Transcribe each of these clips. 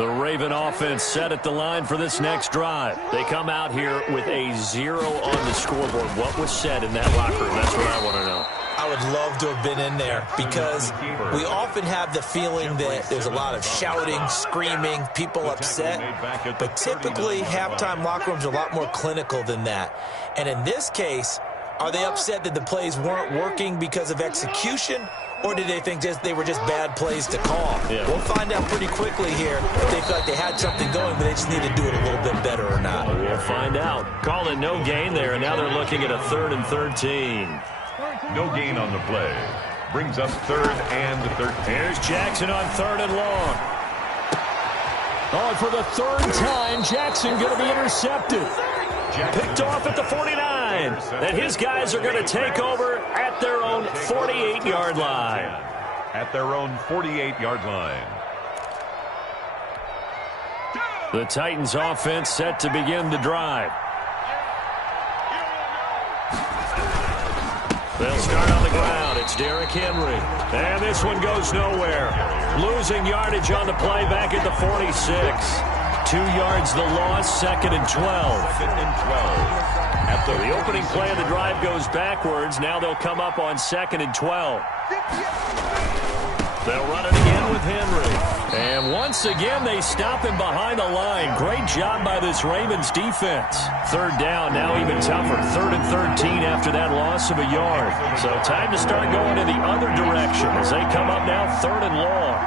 The Raven offense set at the line for this next drive. They come out here with a 0 on the scoreboard. What was said in that locker room? That's what I want to know. I would love to have been in there because we often have the feeling that there's a lot of shouting, screaming, people upset. But typically, halftime locker rooms are a lot more clinical than that. And in this case, are they upset that the plays weren't working because of execution? Or did they think they were just bad plays to call? Yeah. We'll find out pretty quickly here if they feel like they had something going, but they just need to do it a little bit better or not. We'll find out. Call it no gain there, and now they're looking at a 3rd and 13. No gain on the play. Brings up 3rd and 13. Here's Jackson on 3rd and long. Oh, for the 3rd time, Jackson going to be intercepted. Picked off at the 49. And his guys are going to take over at their own 48-yard line. At their own 48-yard line. The Titans offense set to begin the drive. They'll start on the ground. It's Derrick Henry. And this one goes nowhere. Losing yardage on the play back at the 46. 2 yards the loss, 2nd and 12. 2nd and 12. The opening play of the drive goes backwards. Now they'll come up on 2nd and 12. They'll run it again with Henry. And once again, they stop him behind the line. Great job by this Ravens defense. 3rd down, now even tougher. 3rd and 13 after that loss of a yard. So time to start going in the other direction as they come up now 3rd and long.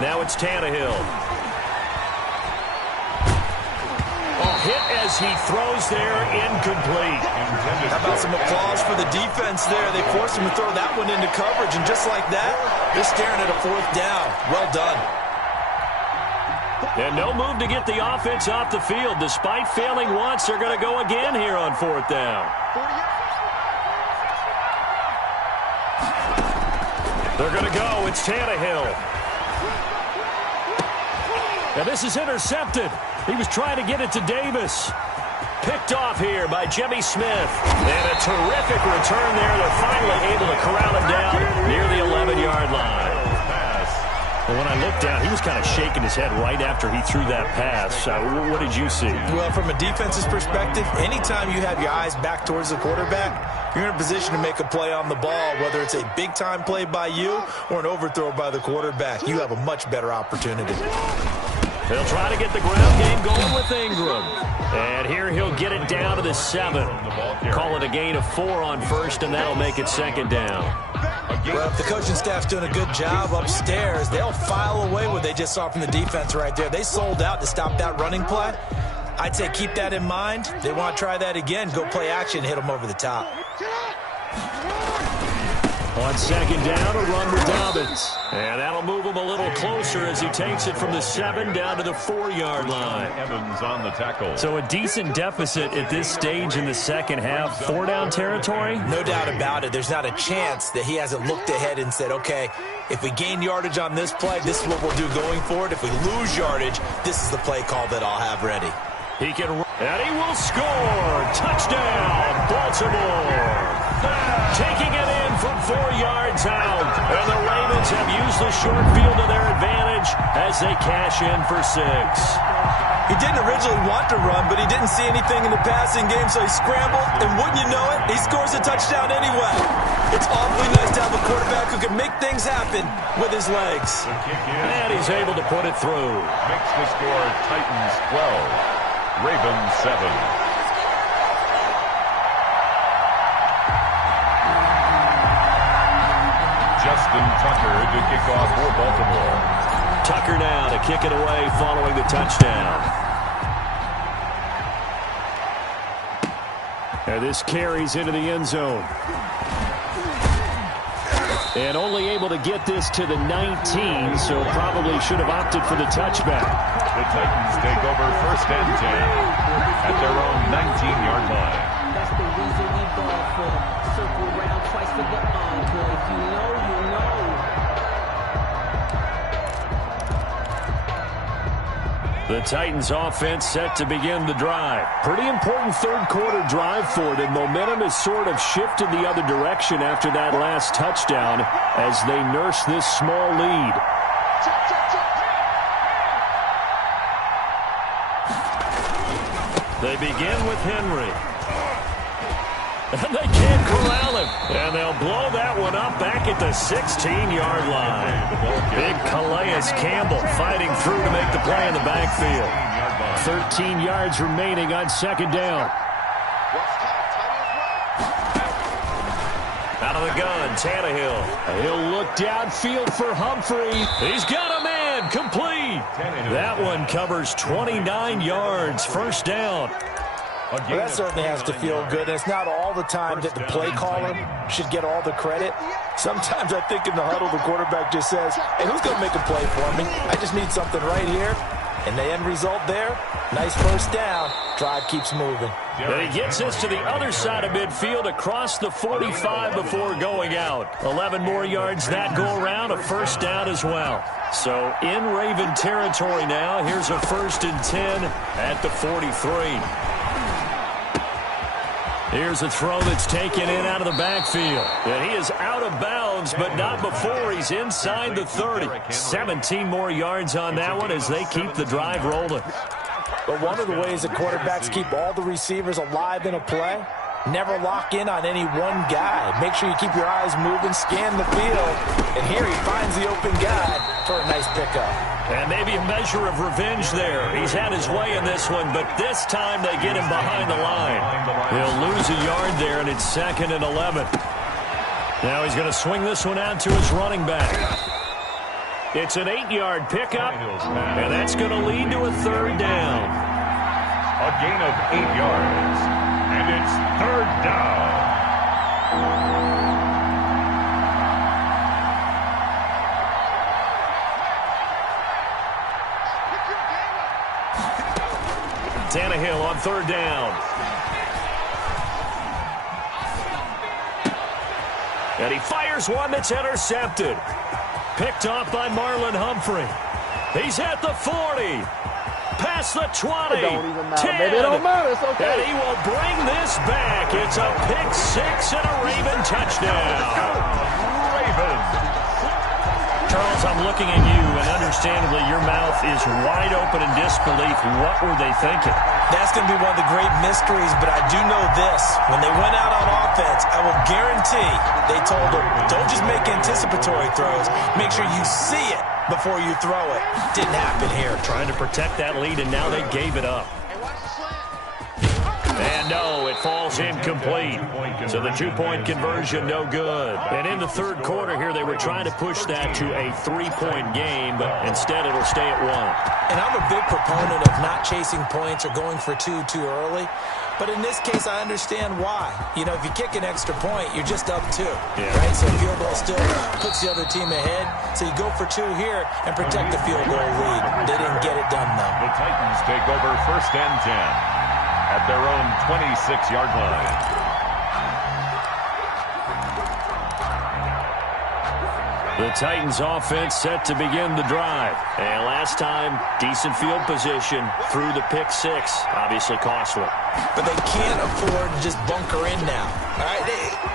Now it's Tannehill. Hit as he throws there, incomplete. How about some applause for the defense there? They forced him to throw that one into coverage, and just like that, they're staring at a 4th down. Well done. And no move to get the offense off the field. Despite failing once, they're going to go again here on 4th down. They're going to go. It's Tannehill. Now this is intercepted. He was trying to get it to Davis. Picked off here by Jimmy Smith. And a terrific return there. They're finally able to corral him down near the 11-yard line. And when I looked down, he was kind of shaking his head right after he threw that pass. What did you see? Well, from a defense's perspective, anytime you have your eyes back towards the quarterback, you're in a position to make a play on the ball, whether it's a big-time play by you or an overthrow by the quarterback. You have a much better opportunity. They'll try to get the ground game going with Ingram. And here he'll get it down to the 7. Call it a gain of 4 on 1st, and that'll make it 2nd down. Well, if the coaching staff's doing a good job upstairs, they'll file away what they just saw from the defense right there. They sold out to stop that running play. I'd say keep that in mind. They want to try that again. Go play action, hit them over the top. On 2nd down, a run with Dobbins. And that'll move him a little closer as he takes it from the 7 down to the 4-yard line. Evans on the tackle. So a decent deficit at this stage in the second half. 4-down territory? No doubt about it. There's not a chance that he hasn't looked ahead and said, okay, if we gain yardage on this play, this is what we'll do going forward. If we lose yardage, this is the play call that I'll have ready. He can run, and he will score. Touchdown, Baltimore. Taking it in from 4 yards out. And the Ravens have used the short field to their advantage as they cash in for 6. He didn't originally want to run, but he didn't see anything in the passing game, so he scrambled, and wouldn't you know it, he scores a touchdown anyway. It's awfully nice to have a quarterback who can make things happen with his legs. And he's able to put it through. Makes the score Titans 12, Ravens 7. Justin Tucker to kick off for Baltimore. Tucker now to kick it away following the touchdown. And this carries into the end zone. And only able to get this to the 19, so probably should have opted for the touchback. The Titans take over 1st and 10 at their own 19-yard line. That's the reason we ball for. Circle around twice for the encore. If you know, you know. The Titans offense set to begin the drive. Pretty important third quarter drive for them. Momentum has sort of shifted the other direction after that last touchdown as they nurse this small lead. They begin with Henry. And they can't corral him. And they'll blow that one up back at the 16-yard line. Big Calais Campbell fighting through to make the play in the backfield. 13 yards remaining on second down. Out of the gun, Tannehill. He'll look downfield for Humphrey. He's got a man, complete. That one covers 29 yards, first down. Well, that certainly has to feel good. And it's not all the time that the play caller should get all the credit. Sometimes I think in the huddle, the quarterback just says, hey, who's going to make a play for me? I just need something right here. And the end result there, nice first down. Drive keeps moving. And he gets us to the other side of midfield across the 45 before going out. 11 more yards that go around, a first down as well. So in Raven territory now, here's a 1st and 10 at the 43. Here's a throw that's taken in out of the backfield. And he is out of bounds, but not before he's inside the 30. 17 more yards on that one as they keep the drive rolling. But one of the ways that quarterbacks keep all the receivers alive in a play, never lock in on any one guy. Make sure you keep your eyes moving, scan the field. And here he finds the open guy for a nice pickup. And maybe a measure of revenge there. He's had his way in this one, but this time they get him behind the line. He'll lose a yard there, and it's 2nd and 11. Now he's going to swing this one out to his running back. It's an 8-yard pickup, and that's going to lead to a 3rd down. A gain of 8 yards, and it's 3rd down. Tannehill on 3rd down. And he fires one that's intercepted. Picked off by Marlon Humphrey. He's at the 40. Past the 20. It don't even matter. 10. Maybe it don't matter. It's okay. And he will bring this back. It's a pick 6 and a Raven touchdown. Ravens. Charles, I'm looking at you, and understandably, your mouth is wide open in disbelief. What were they thinking? That's going to be one of the great mysteries, but I do know this. When they went out on offense, I will guarantee they told them, don't just make anticipatory throws. Make sure you see it before you throw it. Didn't happen here. Trying to protect that lead, and now they gave it up. And no, it falls incomplete. So the 2-point conversion, no good. And in the 3rd quarter here, they were trying to push that to a 3-point game, but instead it'll stay at 1. And I'm a big proponent of not chasing points or going for 2 too early. But in this case, I understand why. You know, if you kick an extra point, you're just up 2. Yeah. Right? So field goal still puts the other team ahead. So you go for 2 here and protect the field goal lead. They didn't get it done, though. The Titans take over 1st and 10 at their own 26-yard line. The Titans offense set to begin the drive. And last time, decent field position through the pick 6. Obviously costly. But they can't afford to just bunker in now. All right,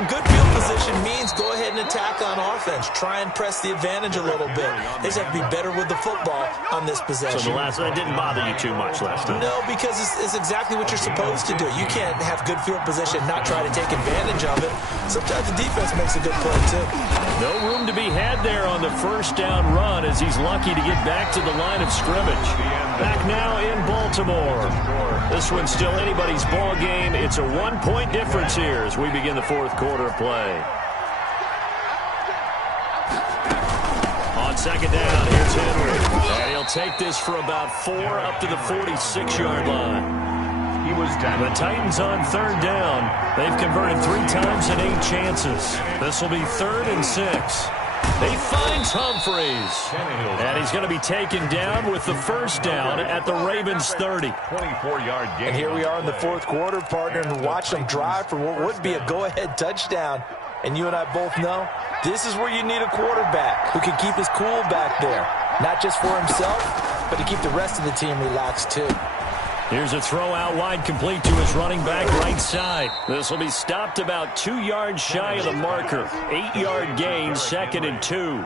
good field position means go ahead and attack on offense. Try and press the advantage a little bit. They just have to be better with the football on this possession. So that didn't bother you too much last time? No, because it's exactly what you're supposed to do. You can't have good field position, not try to take advantage of it. Sometimes the defense makes a good play, too. No room to be had there on the 1st down run as he's lucky to get back to the line of scrimmage. Back now in Baltimore. This one's still anybody's ball game. It's a 1-point difference here as we begin the 4th quarter of play. On 2nd down, here's Henry. And he'll take this for about 4 up to the 46-yard line. He was down. The Titans on 3rd down. They've converted 3 times in 8 chances. This will be 3rd and 6. He finds Humphreys. And he's going to be taken down with the 1st down at the Ravens 30. 24-yard gain. And here we are in the 4th quarter, partner, and watch them drive for what would be a go-ahead touchdown. And you and I both know this is where you need a quarterback who can keep his cool back there. Not just for himself, but to keep the rest of the team relaxed too. Here's a throw out wide, complete to his running back right side. This will be stopped about 2 yards shy of the marker. 8-yard gain, 2nd and 2.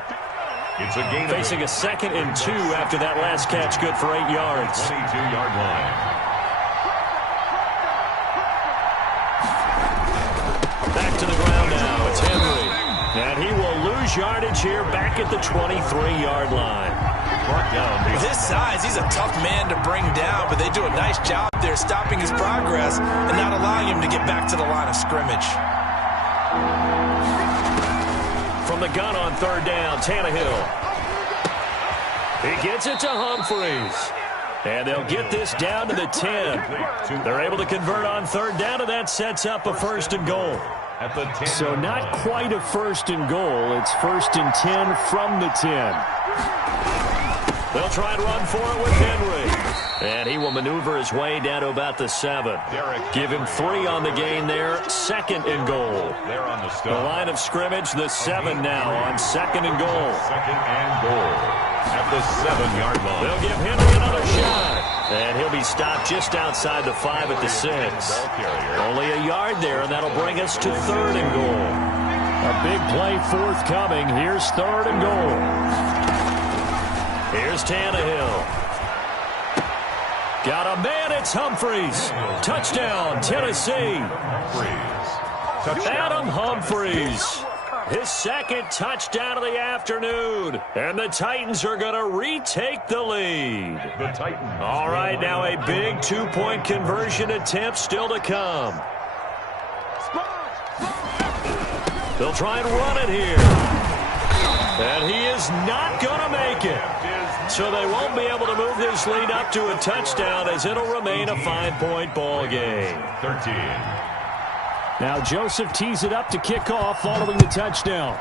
It's a gain. Facing a 2nd and 2 after that last catch, good for 8 yards. 22-yard line. Back to the ground now. It's Henry. And he will lose yardage here back at the 23-yard line. With his size, he's a tough man to bring down, but they do a nice job there stopping his progress and not allowing him to get back to the line of scrimmage. From the gun on 3rd down, Tannehill. He gets it to Humphries. And they'll get this down to the 10. They're able to convert on 3rd down, and that sets up a 1st and goal. So not quite a 1st and goal. It's 1st and 10 from the 10. They'll try and run for it with Henry. And he will maneuver his way down to about the 7. Give him 3 on the gain there. 2nd and goal. The line of scrimmage, the 7 now on 2nd and goal. 2nd and goal at the 7-yard line. They'll give Henry another shot. And he'll be stopped just outside the 5 at the 6. Only a yard there, and that'll bring us to 3rd and goal. A big play forthcoming. Here's 3rd and goal. Here's Tannehill. Got a man, it's Humphries. Touchdown, Tennessee. Adam Humphries. His 2nd touchdown of the afternoon. And the Titans are going to retake the lead. All right, now a big 2-point conversion attempt still to come. They'll try and run it here. And he is not going to make it. So they won't be able to move this lead up to a touchdown as it'll remain a 5-point ball game. 13. Now Joseph tees it up to kick off following the touchdown.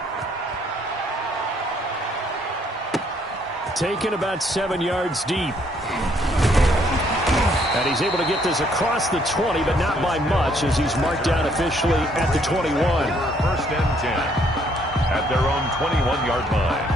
Taken about 7 yards deep. And he's able to get this across the 20, but not by much as he's marked down officially at the 21. 1st and 10 at their own 21-yard line.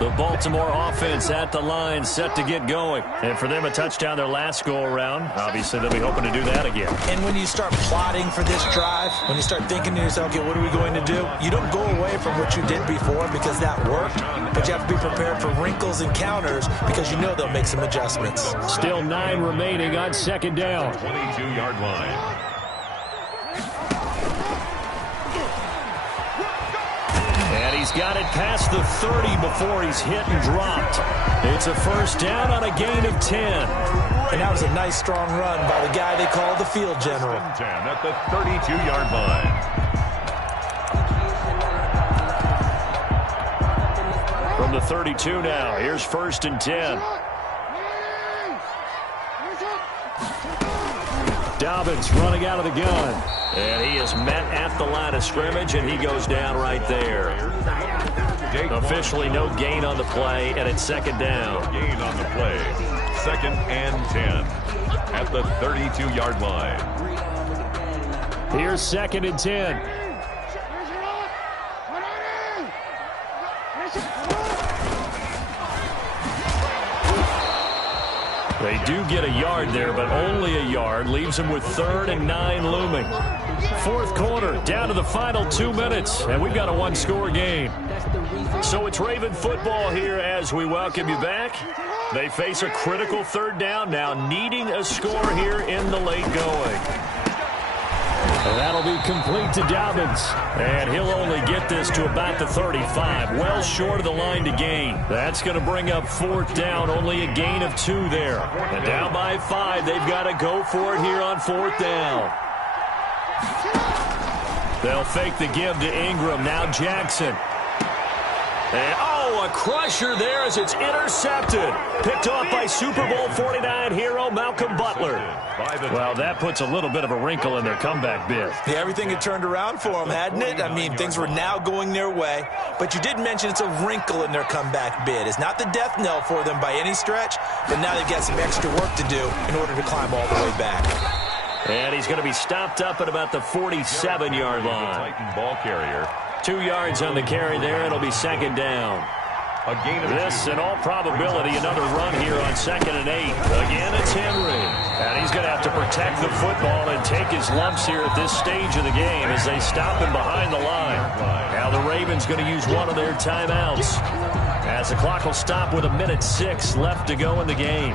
The Baltimore offense at the line, set to get going. And for them, a touchdown their last go-around. Obviously, they'll be hoping to do that again. And when you start plotting for this drive, when you start thinking to yourself, okay, what are we going to do? You don't go away from what you did before because that worked, but you have to be prepared for wrinkles and counters because you know they'll make some adjustments. Still 9 remaining on 2nd down. 22-yard line. He's got it past the 30 before he's hit and dropped. It's a 1st down on a gain of 10. And that was a nice, strong run by the guy they call the field general. 10 at the 32-yard line. From the 32 now, here's 1st and 10. Dobbins running out of the gun. And he is met at the line of scrimmage, and he goes down right there. Officially no gain on the play, and it's 2nd down. Gain on the play. 2nd and 10 at the 32-yard line. Here's 2nd and 10. They do get a yard there, but only a yard. Leaves them with 3rd and 9 looming. 4th quarter, down to the final 2 minutes, and we've got a 1-score game. So it's Raven football here as we welcome you back. They face a critical 3rd down now, needing a score here in the late going. And that'll be complete to Dobbins. And he'll only get this to about the 35, well short of the line to gain. That's going to bring up 4th down, only a gain of 2 there. And down by 5, they've got to go for it here on 4th down. They'll fake the give to Ingram, now Jackson. And, a crusher there as it's intercepted. Picked off by Super Bowl 49 hero Malcolm Butler. Well, that puts a little bit of a wrinkle in their comeback bid. Yeah, everything had turned around for them, hadn't it? I mean, things were now going their way. But you did mention it's a wrinkle in their comeback bid. It's not the death knell for them by any stretch, but now they've got some extra work to do in order to climb all the way back. And he's going to be stopped up at about the 47-yard line. Titan ball carrier. 2 yards on the carry there. It'll be 2nd down. A gain of This, in all probability, another run here on 2nd and 8. Again, it's Henry. And he's going to have to protect the football and take his lumps here at this stage of the game as they stop him behind the line. Now the Ravens going to use one of their timeouts as the clock will stop with 1:06 left to go in the game.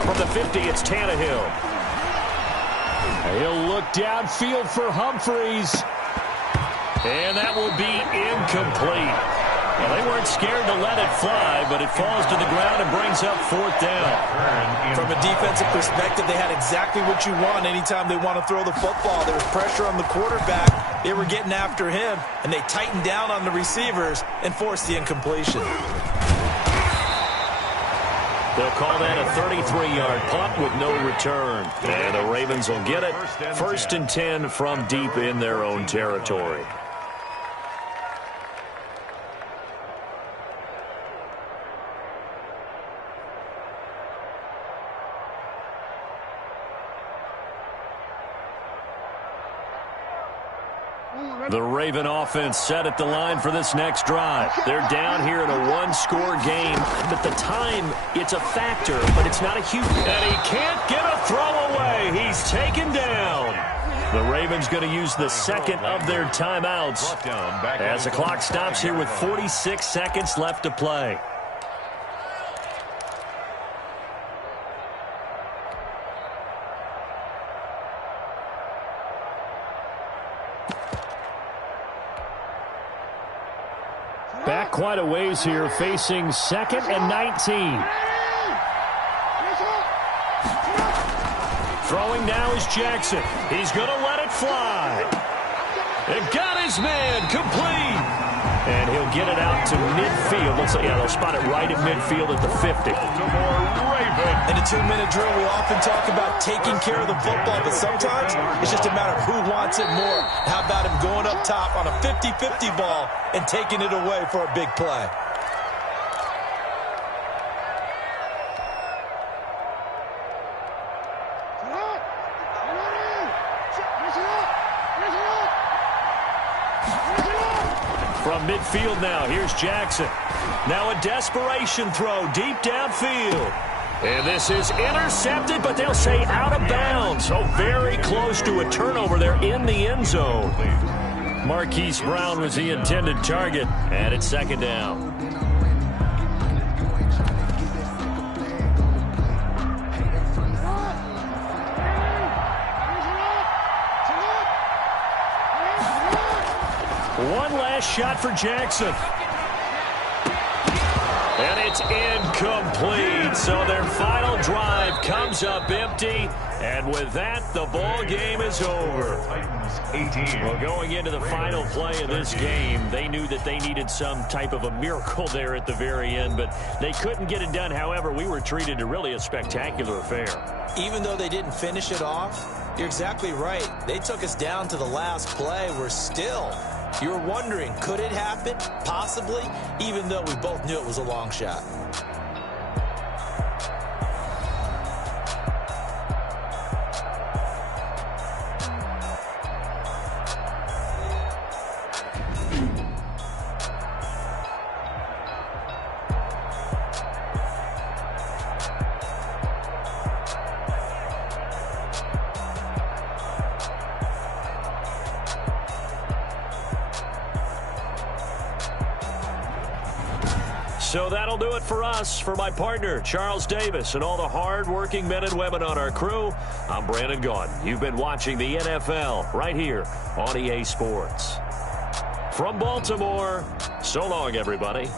From the 50, it's Tannehill. He'll look downfield for Humphreys. And that will be incomplete. Well, they weren't scared to let it fly, but it falls to the ground and brings up 4th down. From a defensive perspective, they had exactly what you want anytime they want to throw the football. There was pressure on the quarterback. They were getting after him, and they tightened down on the receivers and forced the incompletion. They'll call that a 33-yard punt with no return. And the Ravens will get it. 1st and 10 from deep in their own territory. The Raven offense set at the line for this next drive. They're down here in a one-score game. But the time, it's a factor, but it's not a huge... And he can't get a throw away. He's taken down. The Ravens going to use the second of their timeouts as the clock stops here with 46 seconds left to play. Back quite a ways here, facing 2nd and 19. Throwing now is Jackson. He's going to let it fly. It got his man complete. And he'll get it out to midfield. Looks like, yeah, they'll spot it right at midfield at the 50. In a 2-minute drill, we often talk about taking care of the football, but sometimes it's just a matter of who wants it more. How about him going up top on a 50-50 ball and taking it away for a big play? From midfield now, here's Jackson. Now a desperation throw deep downfield. And this is intercepted, but they'll say out of bounds. So very close to a turnover there in the end zone. Marquise Brown was the intended target, and it's 2nd down. One last shot for Jackson. And it's incomplete. So their final drive comes up empty. And with that, the ball game is over. Well, going into the final play of this game, they knew that they needed some type of a miracle there at the very end, but they couldn't get it done. However, we were treated to really a spectacular affair. Even though they didn't finish it off, you're exactly right. They took us down to the last play. We're still... You were wondering, could it happen? Possibly, even though we both knew it was a long shot. So that'll do it for us. For my partner, Charles Davis, and all the hard-working men and women on our crew, I'm Brandon Gaudin. You've been watching the NFL right here on EA Sports. From Baltimore, so long, everybody.